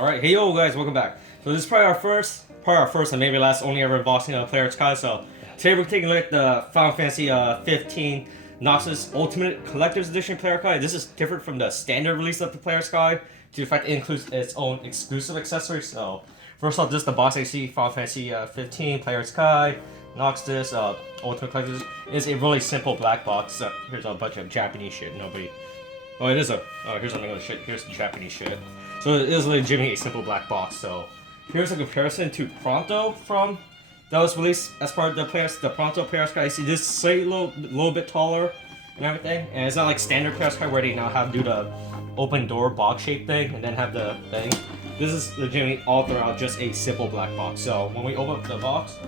Alright, hey yo guys, welcome back. So this is probably our first and maybe last only ever unboxing of Player's Guide. So today we're taking a look at the Final Fantasy 15 Noctis Ultimate Collector's Edition Player's Guide. This is different from the standard release of the Player's Guide due to the fact it includes its own exclusive accessories. So first off, this is the box I see, Final Fantasy 15 Player's Guide, Noctis Ultimate Collector's. It's a really simple black box. Here's a bunch of Japanese shit. Oh, it is a. Oh, here's something other shit. Here's the Japanese shit. So it is legitimately a simple black box. So here's a comparison to Pronto that was released as part of the Pronto Player's Guide. You see this slightly little bit taller and everything, and it's not like standard Player's Guide where they now have to do the open door box shape thing and then have the thing. This is legitimately all throughout just a simple black box. So when we open up the box,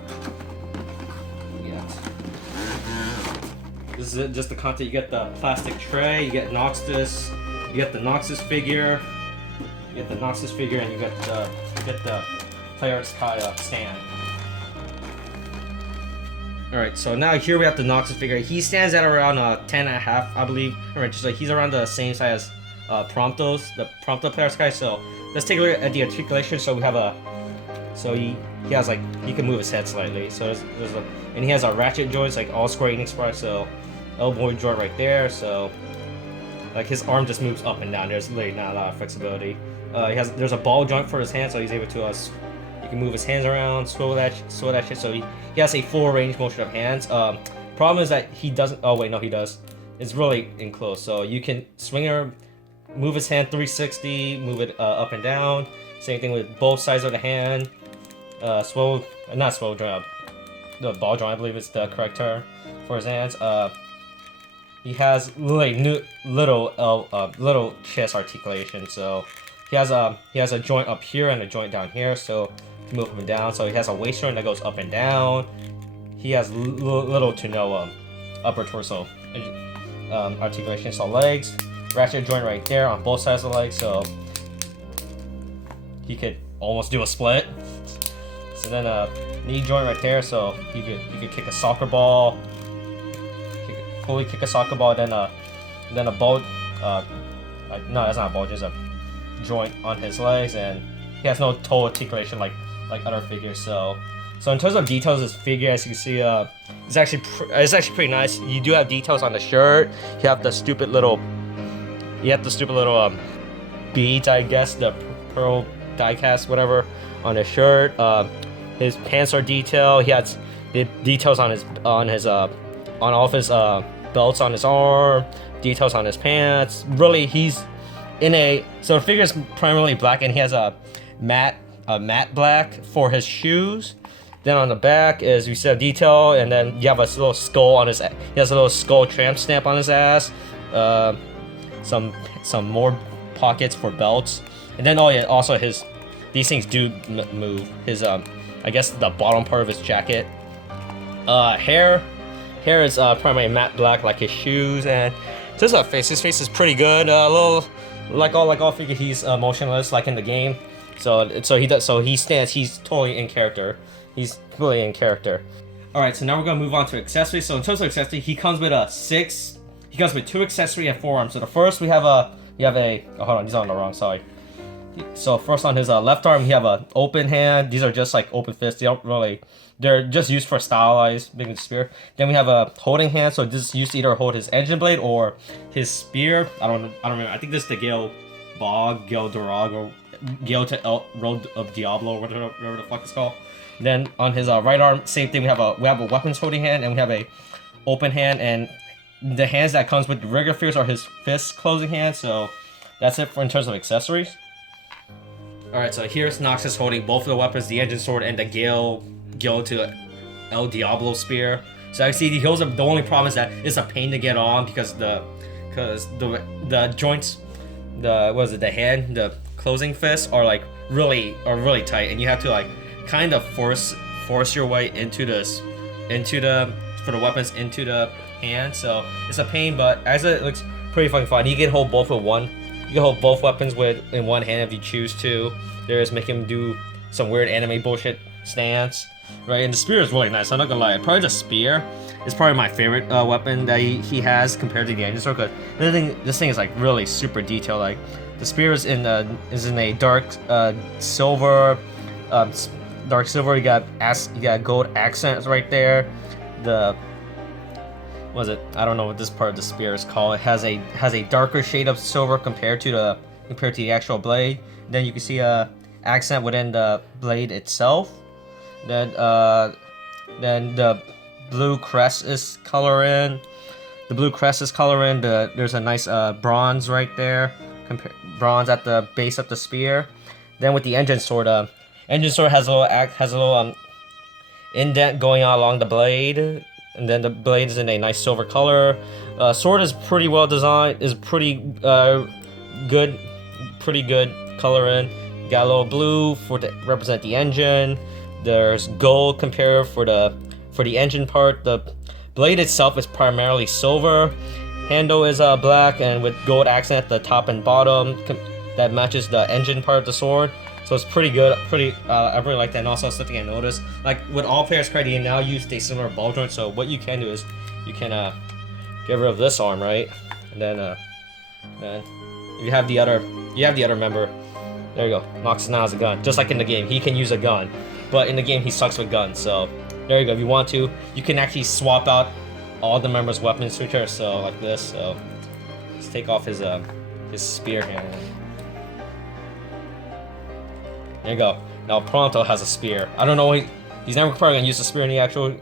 this is just the content. You get the plastic tray, you get Noctis, you get the Noctis figure, and you get the Player's Guide stand. Alright, so now here we have the Noctis figure. He stands at around 10.5, I believe. Alright, just like he's around the same size as the Prompto Player's Guide. So let's take a look at the articulation. So we have he has like, he can move his head slightly. So and he has a ratchet joints, like all Square Enix parts. So elbow joint right there. So like his arm just moves up and down. There's literally not a lot of flexibility. There's a ball joint for his hand, so he's able to he can move his hands around, swivel that shit. So he has a full range motion of hands. Problem is that he doesn't. Oh wait, no, he does. It's really enclosed, so you can swing or move his hand 360, move it up and down. Same thing with both sides of the hand. Not swivel joint. The ball joint, I believe, is the correct term for his hands. He has little chest articulation. So he has a joint up here and a joint down here. So to move up and down. So he has a waist joint that goes up and down. He has little to no upper torso articulation. So legs, ratchet joint right there on both sides of the legs. So he could almost do a split. So then knee joint right there, so you could kick a soccer ball, fully kick a soccer ball. Then a ball, no, that's not a ball, just a joint on his legs, and he has no toe articulation like other figures. So in terms of details, this figure, as you can see, it's actually pretty nice. You do have details on the shirt. You have the stupid little beads, I guess, the pearl die-cast, whatever, on his shirt. His pants are detailed. He has the details on all of his belts on his arm, details on his pants. Really, so the figure is primarily black, and he has a matte black for his shoes. Then on the back is, we said, detail, and then you have a little skull on his. He has a little skull tramp stamp on his ass. Some more pockets for belts, and then also these things do move. His I guess the bottom part of his jacket. Hair is primarily matte black like his shoes, and this is his face is pretty good. A little like all figure, he's motionless like in the game. So he stands. He's totally in character. He's completely in character. All right, so now we're gonna move on to accessories. So in terms of accessories, he comes with two accessories and 4 arms. So the first we have oh, hold on, he's on the wrong side. So first on his left arm, you have an open hand. These are just like open fists. They're just used for stylized making spear. Then we have a holding hand. So this is used to either hold his engine blade or his spear. I don't remember. I think this is the Gale Dorog, or Gale to Road of Diablo, or whatever the fuck it's called. Then on his right arm, same thing. We have a weapons holding hand, and we have a open hand. And the hands that comes with the regular figures are his fist closing hands. So that's it in terms of accessories. Alright, so here's Noctis holding both of the weapons, the engine sword and the Gale to El Diablo spear. So I see the only problem is that it's a pain to get on because the joints, the closing fists are really tight, and you have to like kind of force your way for the weapons into the hand. So it's a pain, but as it looks pretty fucking fun. You can hold both with one. You can hold both weapons in one hand if you choose to. There's make him do some weird anime bullshit stance, right? And the spear is really nice. I'm not gonna lie. Probably the spear is probably my favorite weapon that he has compared to the engine sword. Cause this thing is like really super detailed. Like The spear is in a dark silver. Dark silver. You got gold accents right there. What is it? I don't know what this part of the spear is called. It has a darker shade of silver compared to the actual blade. Then you can see a accent within the blade itself. Then the blue crest is color in. There's a nice bronze right there. Bronze at the base of the spear. Then with the engine sword has a little indent going on along the blade, and then the blade is in a nice silver color. Sword is pretty well designed. Is pretty good color in. Got a little blue to represent the engine. There's gold compared for the engine part. The blade itself is primarily silver. Handle is black and with gold accent at the top and bottom that matches the engine part of the sword. So it's pretty good. I really like that. And also something I noticed, like with all players' credit, you now use a similar ball joint. So what you can do is you can get rid of this arm, right? And then you have the other member. There you go. Noctis now has a gun, just like in the game. He can use a gun, but in the game he sucks with guns. So there you go. If you want to, you can actually swap out all the members' weapon switcher. So like this. So let's take off his spear here. There you go. Now Pronto has a spear. I don't know. He's never probably gonna use a spear in the actual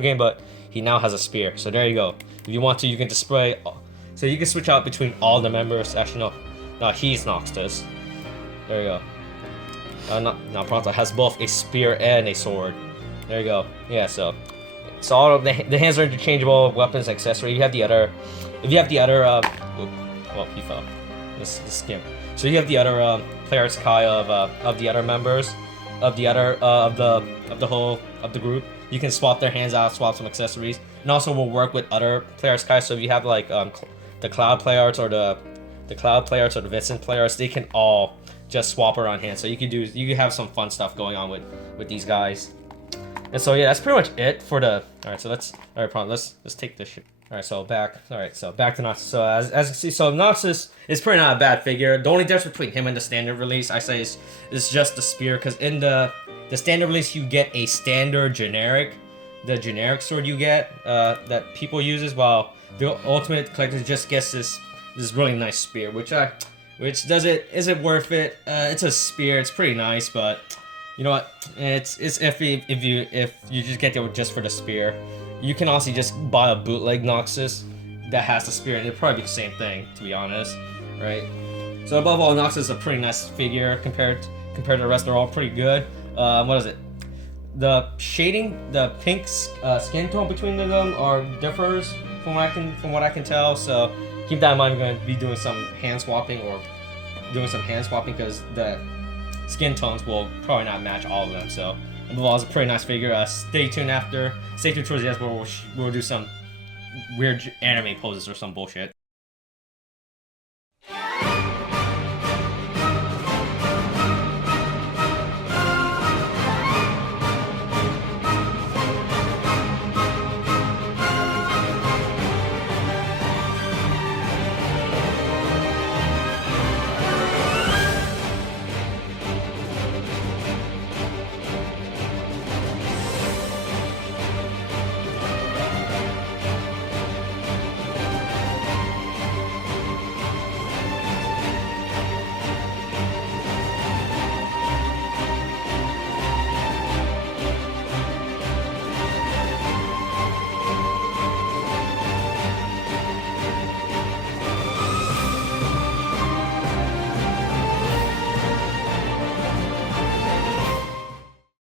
game, but he now has a spear. So there you go. If you want to, you can display. So you can switch out between all the members. Actually, no, he's Noctis. There you go. Now Pronto has both a spear and a sword. There you go. Yeah. So all of the hands are interchangeable. Weapons, accessory. You have the other. If you have the other. Well, he fell. This skimp. So you have the other player's Kai of the other members of the group. You can swap their hands out, swap some accessories, and also will work with other players Kai. So if you have like the Cloud players or the Vincent players, they can all just swap around hands. So you can have some fun stuff going on with these guys. And so yeah, that's pretty much it for the. All right, so let's take this shit. All right, so back to Noctis. So as you can see, so Noctis is pretty not a bad figure. The only difference between him and the standard release, I say, is just the spear. Because in the standard release, you get a standard generic sword you get that people uses, while the ultimate collector just gets this really nice spear, which is it worth it? It's a spear. It's pretty nice, but you know what? It's iffy if you just get it just for the spear. You can also just buy a bootleg Noctis that has the spear, and it'd probably be the same thing, to be honest, right? So above all, Noctis is a pretty nice figure compared to the rest. They're all pretty good. What is it? The shading, the pink skin tone between them differs from what I can tell. So keep that in mind. I'm going to be doing some hand swapping because the skin tones will probably not match all of them. So above all, it's a pretty nice figure. Stay tuned towards the end where we'll do some weird anime poses or some bullshit.